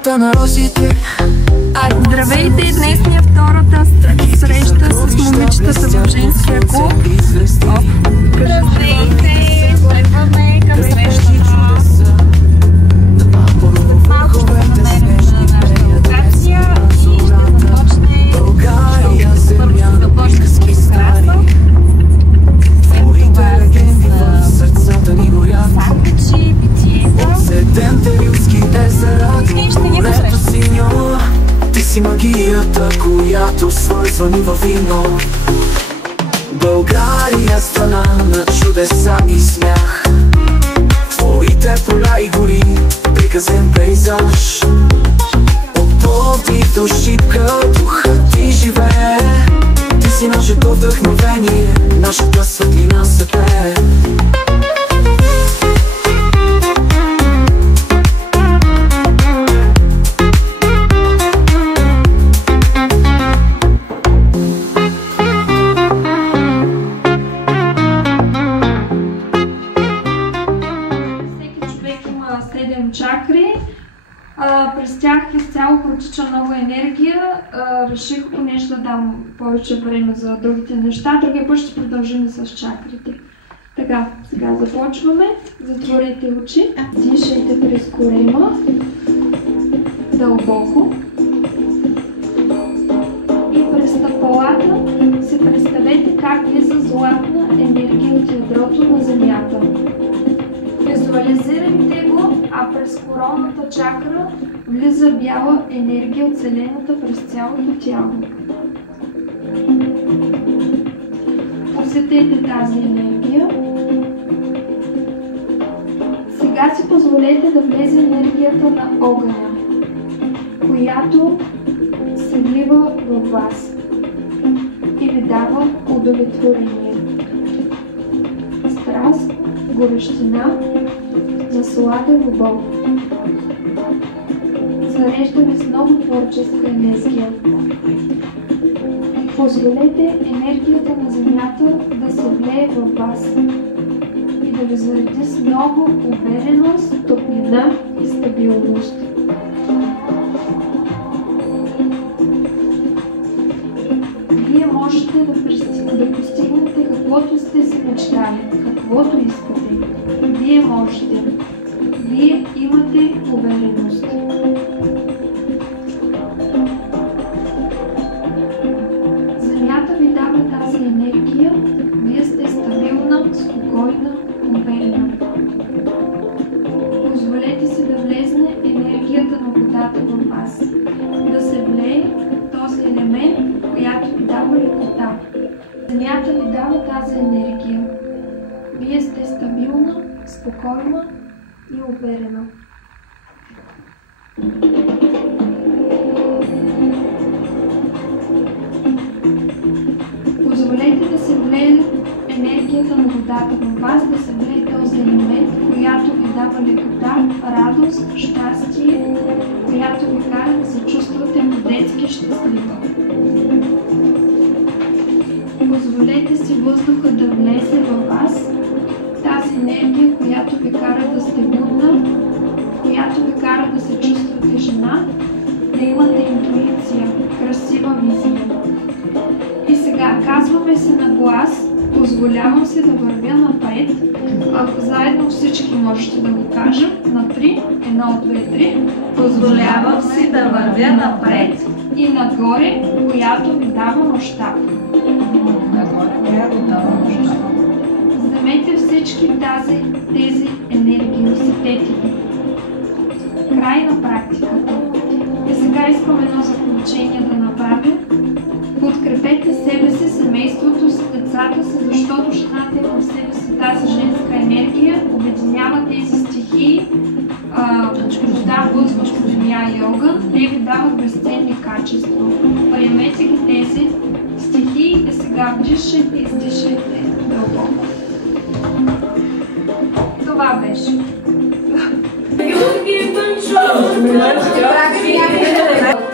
страната на розите. Здравейте! Днес ни е втората среща с момичетата в женския клуб. Здравейте! Следваме към срещата. Малко ще намерим на нашата локация и ще започне първо ще започне с Красо. След това сандвичи, питиета и ще ги посрещаме. Ти си магията, която свързва ни във вино. България страна на чудеса и смях. Твоите поля и гори, приказен пейзаж. От Пловдив до Шипка духът ти живее. Ти си нашето вдъхновение, нашата светлина се пее. Чакри. През тях изцяло протича много енергия. Реших, понеже да дам повече време за другите неща, другия път ще продължим с чакрите. Така, сега започваме. Затворете очи. Дишайте през корема. Дълбоко. И през стъпалата се представете как влиза златна енергия от ядрото на Земята. Визуализирайте го, а през коронната чакра влиза бяла енергия от Вселената през цялото тяло. Усетете тази енергия. Сега си позволете да влезе енергията на огъня, която се влива във вас и ви дава удовлетворение, страст, горещина, наслада, любов. Зарежда ви с много творческа енергия. Позволете енергията на Земята да се влее във вас и да ви зареди с много увереност, топлина и стабилност. Вие можете да постигнете каквото сте си мечтали, каквото искате. Вие можете. Вие имате увереност. Земята ви дава тази енергия. Вие сте стабилна, спокойна, уверена. Позволете си да влезне енергията на водата във вас. Да се влее този елемент, която ви дава лекота. Земята ви дава тази енергия. Вие сте стабилна, спокойна и уверена. Позволете да се влее енергията на водата във вас, да се влее този елемент, която ви дава лекота, радост, щастие, която ви кара да се чувствате по-детски щастлива. Позволете си въздуха да влезе във вас, тази енергия, която ви кара да сте будна, която ви кара да се чувствате жена, да имате интуиция, красива визия. И сега казваме се на глас, позволявам си да вървя напред. Ако заедно всички можете да го кажем на 3, 1, 2, 3. Позволявам си да вървя напред и нагоре, която ви дава мащаб. Вземете всички тези енергии, усетете ги. Край на практиката. И сега искам едно заключение да направя. Подкрепете себе си, семейството си, децата си, защото жената е в себе си тази женска енергия, обединява тези стихии, вода, въздух, земя и огън, те ви дават безценни качества. Приемете ги тези стихии и сега вдишайте и издишайте дълбоко. Това беше.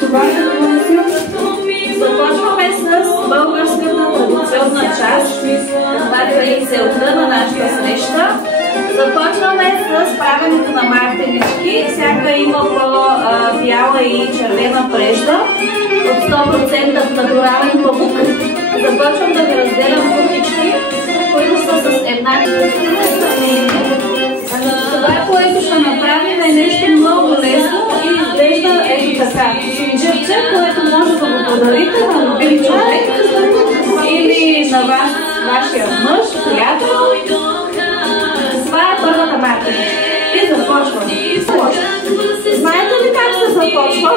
Това започваме с българската традиционна част. Това е и целта на нашата среща. Започваме с правенето на мартенички. Всяка има по бяла и червена прежда от 100% натурален памук. Започвам да ви разделям кухички, които са с еднакви страни. Това, което ще направим, е нещо много лесно и изглежда ето така. Синджирче, което може да го подарите на любим човек или на вашия мъж, приятел. Това е първата мартеничка. И започваме. Знаете ли как се започва?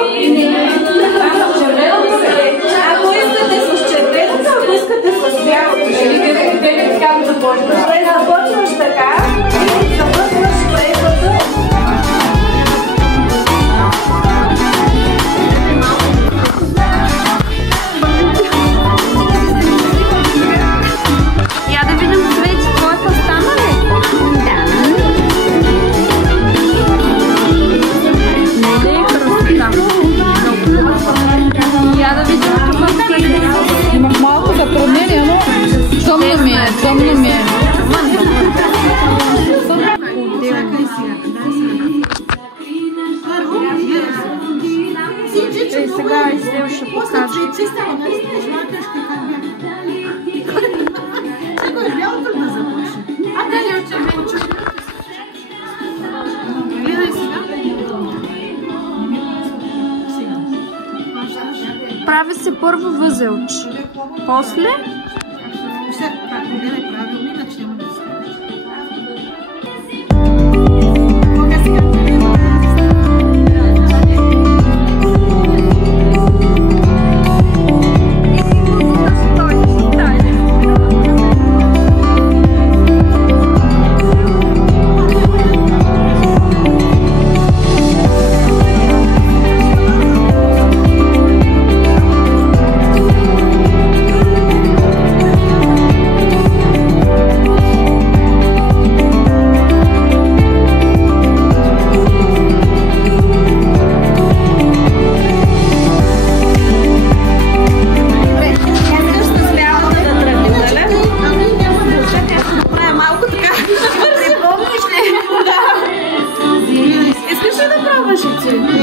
Ако искате с червеното, ако искате с бялото. Как започваш? Започваш така и започваш преждата. Я да видим Цвети, твоята стана ли? Да. Не е красота. Я да видим това. Имах малко затруднение, но тъмно ми е, тъмно ми е. Сега излева ще покажа. Сега е бялото да започне. А те не очевидно. Гледай сега. Прави се първо възелч. После? Как гледай правилно, иначе няма да се скажеш.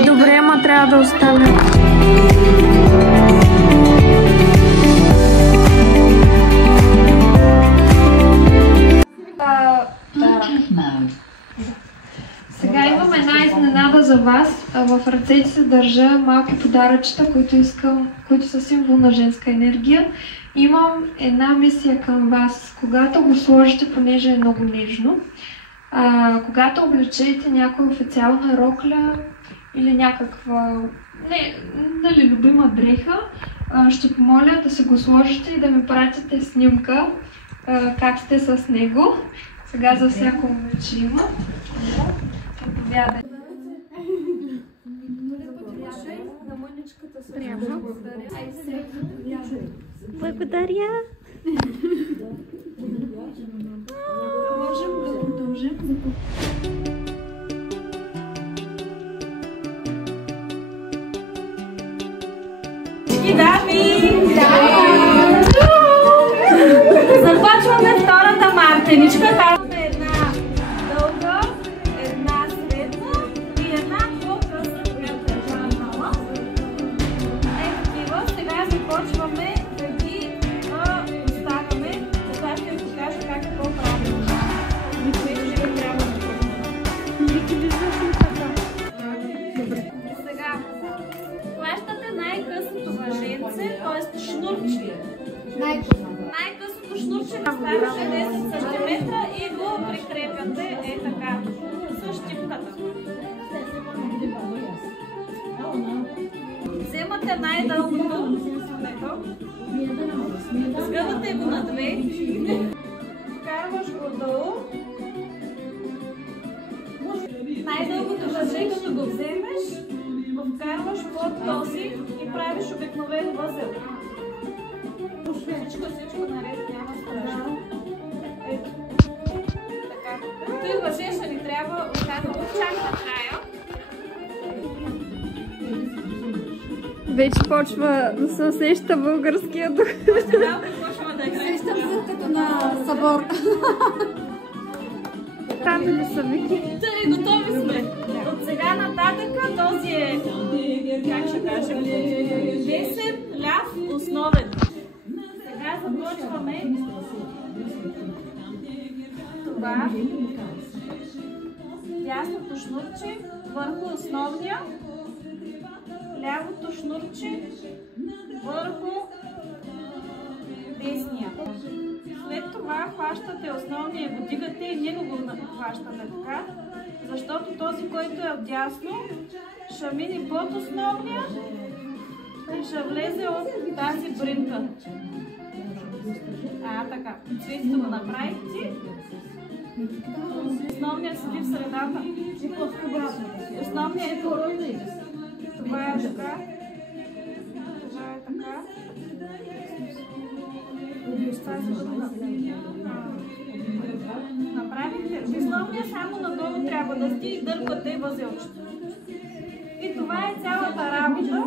Добре, ама трябва да оставя. Сега имам една изненада за вас. В ръцете се държа малки подаръчета, които са символ на женска енергия. Имам една мисия към вас. Когато го сложите, понеже е много нежно, когато облечете някоя официална рокля или някаква любима дреха, ще помоля да се го сложите и да ми пратите снимка как сте с него. Сега за всяко момиче има. Заповядай. Благодаря. Можем да продължим. Дами! Започваме втората мартеничка. Една дълга, една средна и една по-къса, която държава мала. Такива. Сега започваме преди да оставяме. Сега ще ви покажа как е по-правилно. Сега хващате най-късото въженце, т.е. шнурче. Най-късото шнурче поставяте 10 см и го прикрепяте така с щипката. Вземате най-дългото, сгъвате го на две, вкарваш го долу. Най-дългото въже, като го вземеш, го вкарваш под този и правиш обикновен възел. Всичко наред, няма страшно. Ето. Така. Той въже ще ни трябва останало чак на края. Вече почва да се усеща българския дух. Още малко почва да играе. Сещам се като на събор. Начертани ли са, Вики? Тъй, готови сме. От сега нататък този е, как ще кажем, десен, ляв, основен. Сега започваме това. Дясното шнурче върху основния, лявото шнурче върху десния. След това хващате основния и го дигате и ние го хващаме така, защото този, който е отдясно, ще мине под основния и ще влезе от тази бринка. Така, цветето го направите. Основният седи в средата. Основният е тук. Това е така. Това е така. Направихте. Основния само надолу трябва да сти и дърпате възелчето. И това е цялата работа.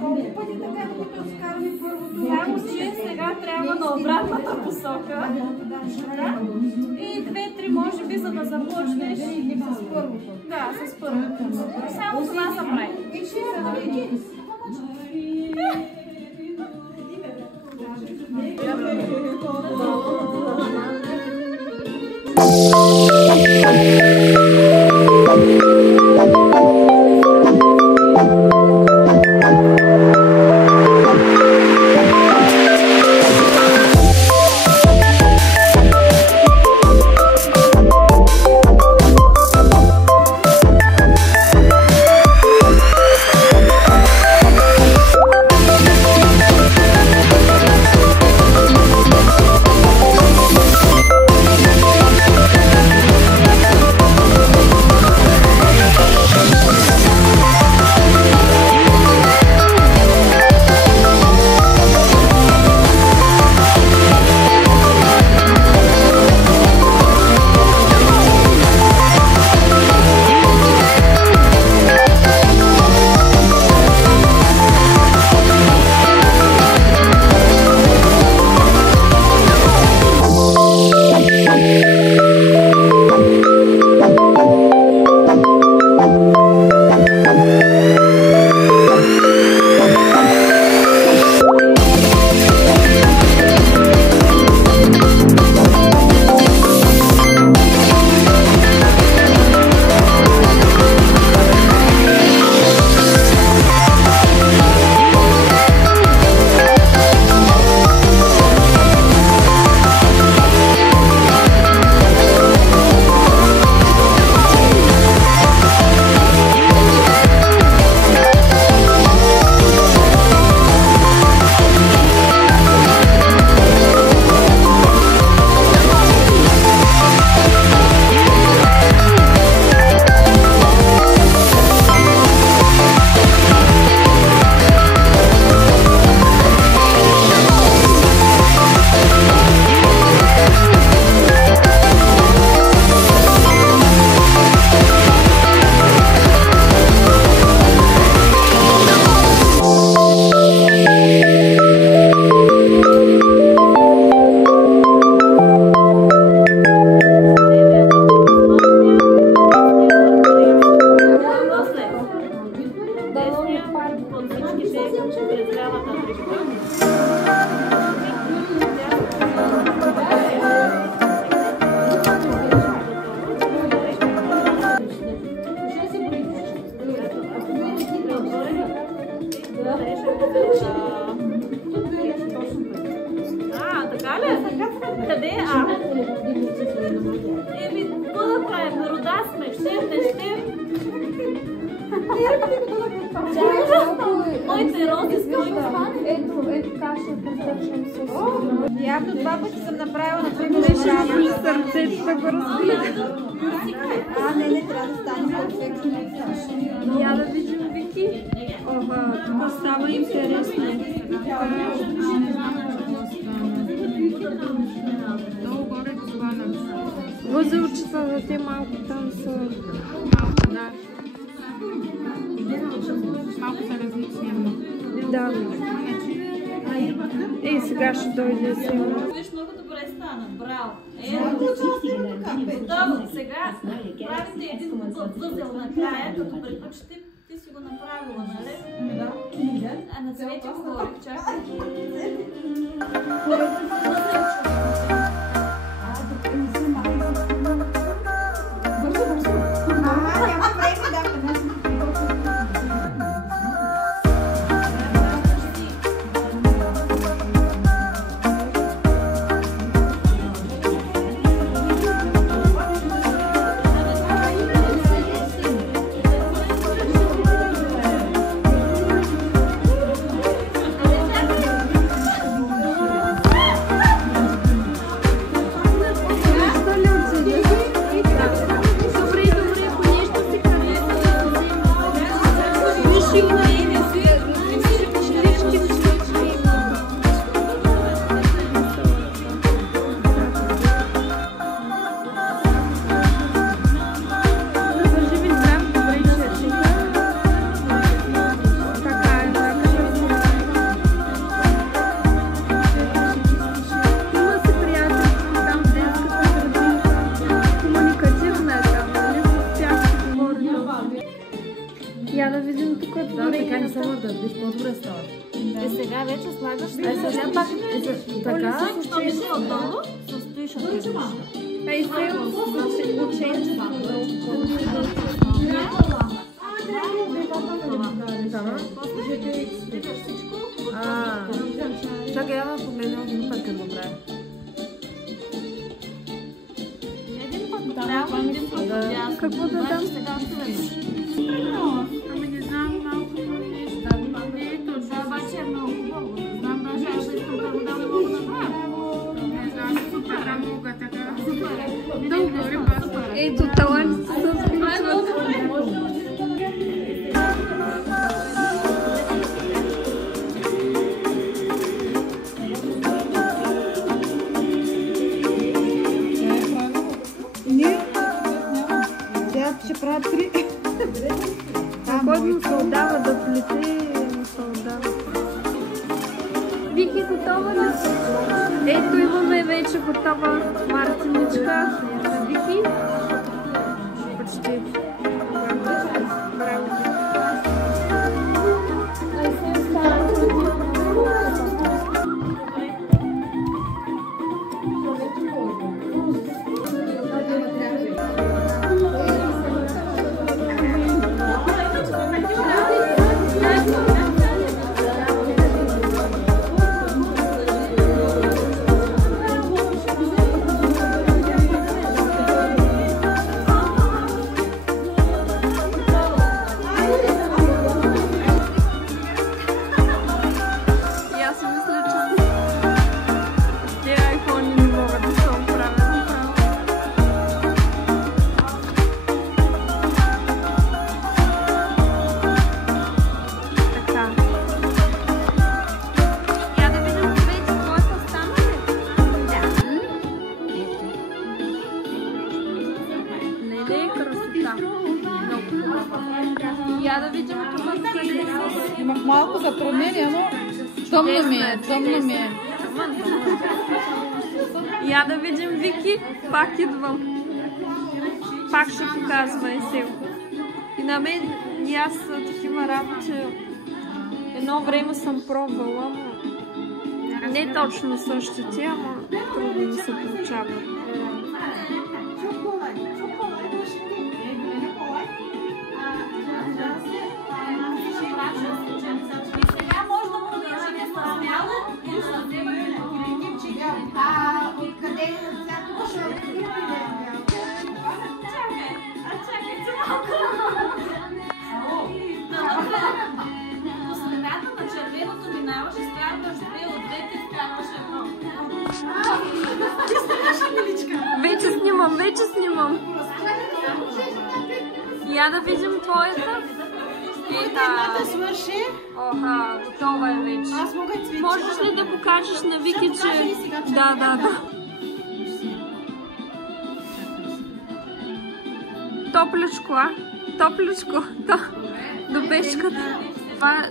Колко пъти така да го скараме първото? Само че сега трябва на обратната посока. И 2-3 може би, за да започнеш с първото. Да, с първото. Само това са прави. Така ли? Къде е А? Какво да правим? Рода сме. Щем, не щем. Моите роди с моите. Ето каша, потъчвам се. Явно 2 пъти съм направила, например, Беше сърцето да го разбира. не трябва да стане перфектно. Я да видим, Вики. Оха, тук става интересно. Долу горе до звана. Възелчета за те малко там са. Малко, да. Малко са различни. Да. Ей, сега ще дойде сигурно. Виж, много добре стана. Браво. Готово. Сега правите един възел накрая, като приключите. Ти си го направила, нали? Да. А на Цвети говорих, чакай. Я да видим тук. Да, така не само да виж, по-добре става. Сега вече слагаш. Сега пак така. Що би си отдолу, състоиш от това. Ей, се ученци. Чакай, я погледнем един път като прави. Един път трябва, един път отдясно. Какво да дам? Сега още веднъж. Ами не знам малко нещо. Не е точно. Това обаче е много хубаво. Знам даже, аз искам да го дам да го направя. Не знам, така мога така. Супер е. Ето, талантите се включват. Ще правят три. Който му се отдава да плете, му се отдава. Вики, готова ли си? Ето имаме вече готова мартиничка за Вики. Почти. Браво. Я да видим това къде е. Имах малко затруднение, но тъмно ми е, тъмно ми е. Я да видим Вики, пак идвам. Пак ще показва Есел. И на мен и аз такива работи едно време съм пробвала, но не точно същите, ама трудно ми се получава. По средата на червеното минаваш и скарваш две от двете и скарваш едно. Вече снимам. Я да видим твоята. Едната свърши. Оха, готова е вече. Аз мога и цвети. Можеш ли да покажеш на Вики, че... Да. Топличко, а? Топличко. До пешката. това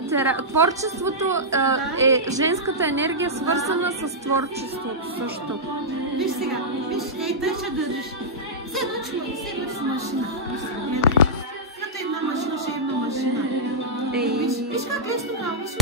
творчеството е женската енергия, свързана с творчеството също. Виж сега, виж, ей, тъй ще държиш. Седно с машина. Като една машина, ще една машина. Виж как лесно право, виж.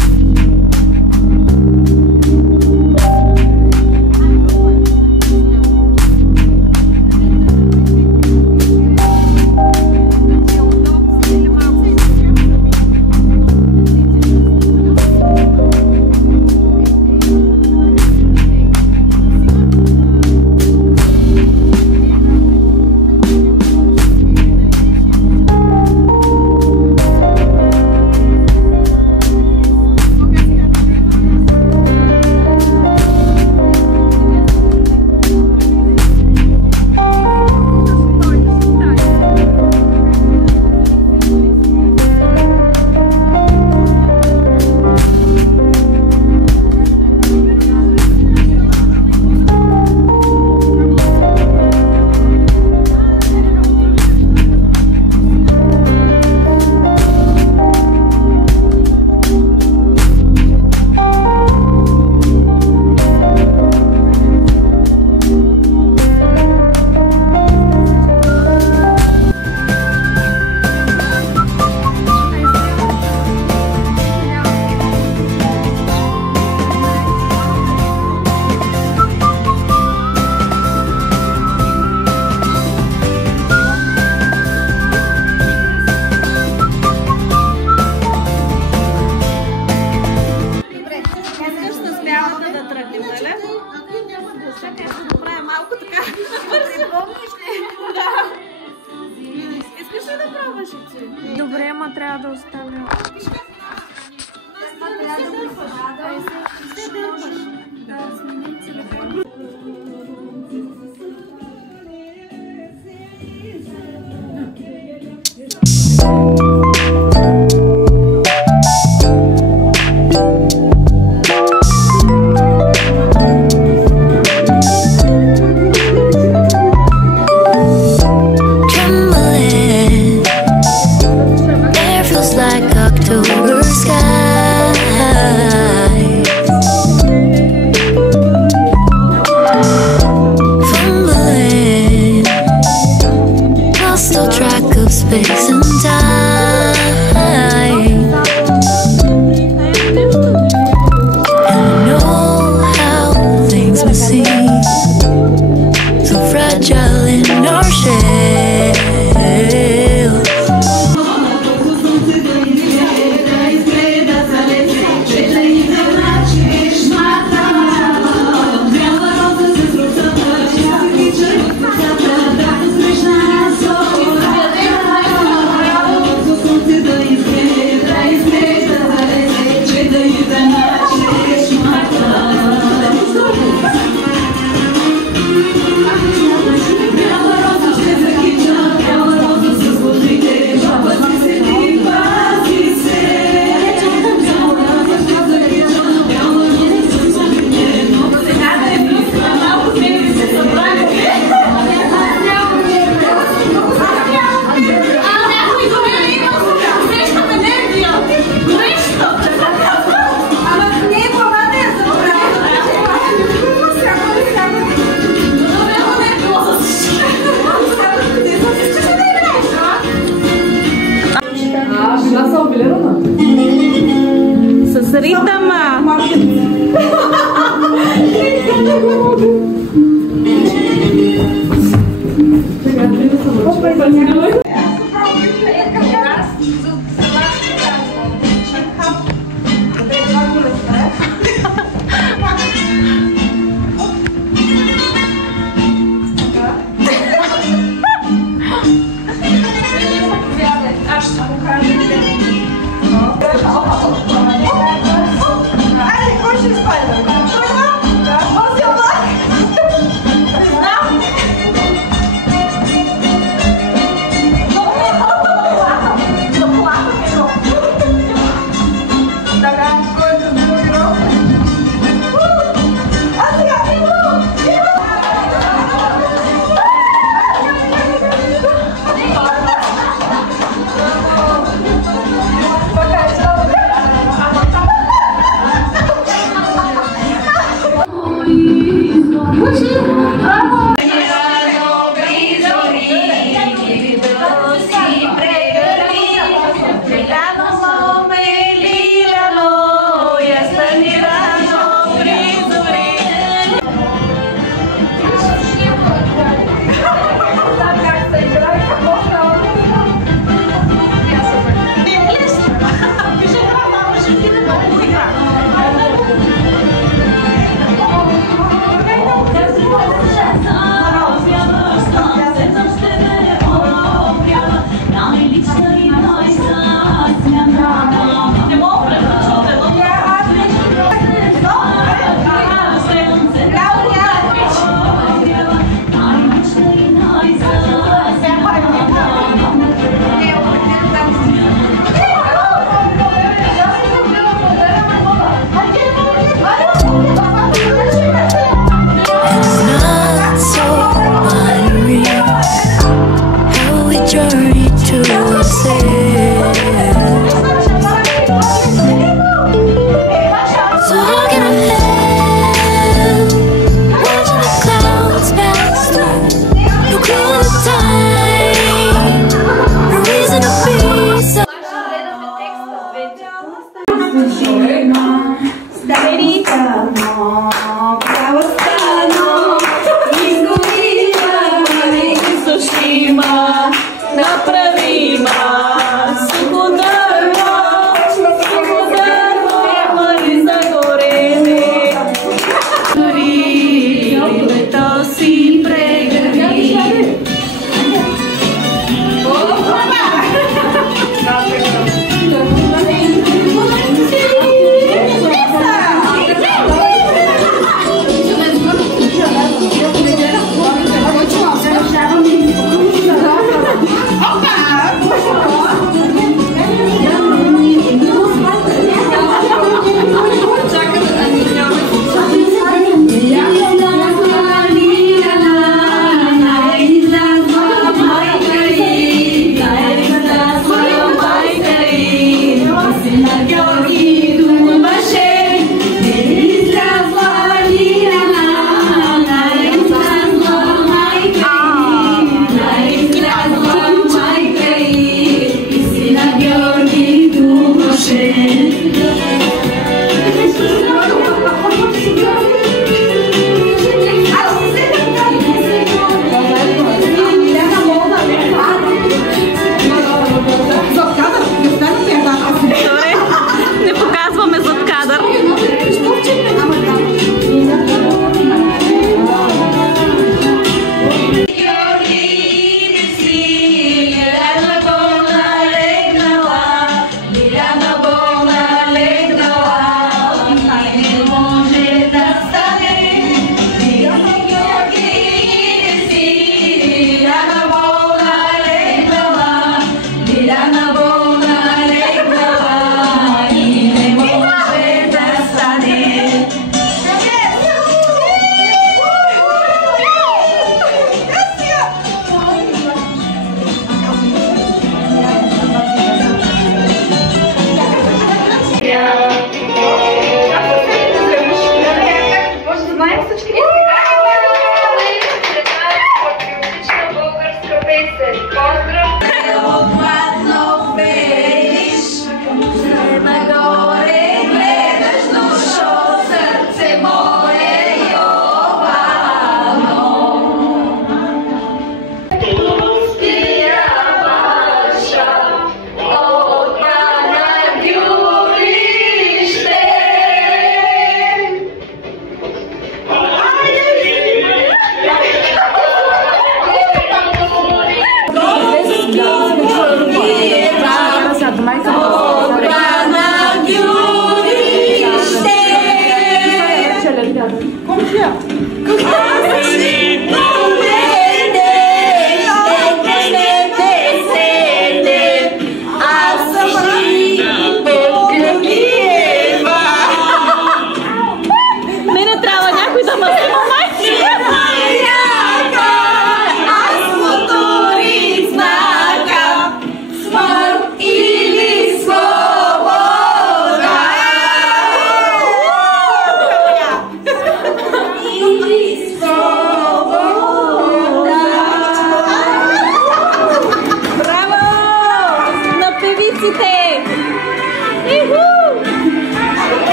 Добре, ама трябва да оставя.